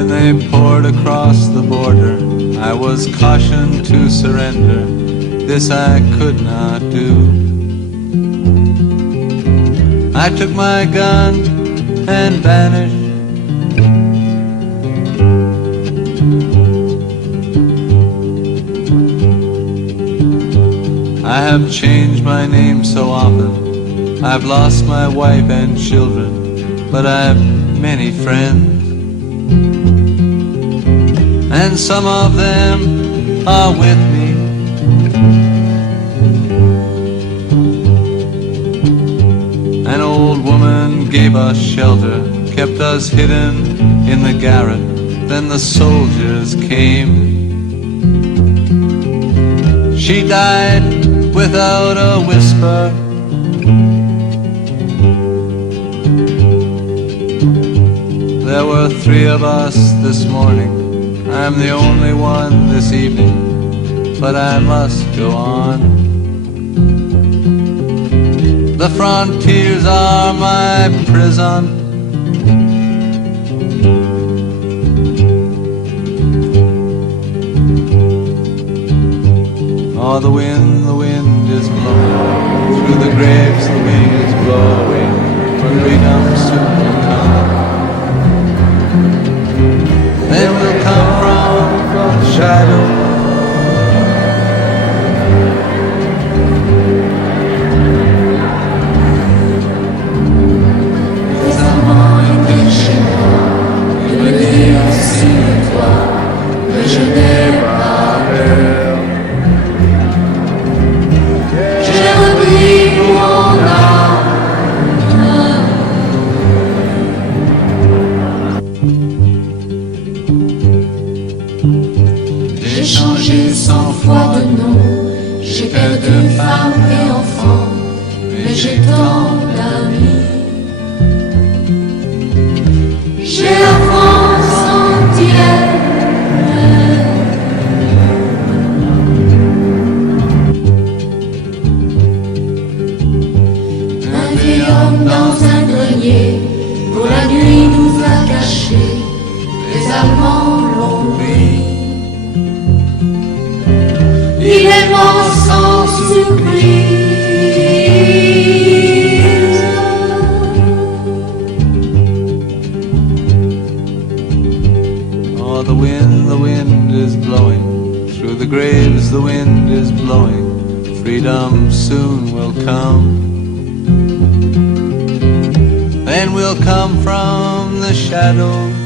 When they poured across the border, I was cautioned to surrender. This I could not do. I took my gun and vanished. I have changed my name so often, I've lost my wife and children, but I've many friends. And some of them are with me. An old woman gave us shelter, kept us hidden in the garret. Then the soldiers came. She died without a whisper. There were 3 of us this morning. I'm the only one this evening, but I must go on. The frontiers are my prison. Oh, the wind is blowing. Through the graves the wind is blowing. Freedom soon will come. They will come from the shadow. Les amants étaient chez moi, ils me dirent signe-toi, mais je n'ai pas peur. J'ai repris mon âme. J'ai changé 100 fois de nom, j'ai perdu femme et enfant, mais j'ai tant d'amis. J'ai la France entière. Un vieil homme dans un grenier, pour la nuit nous a cachés, les Allemands l'ont pris. Il est mort sans surprise. Oh, the wind is blowing. Through the graves the wind is blowing. Freedom soon will come. Then we'll come from the shadows.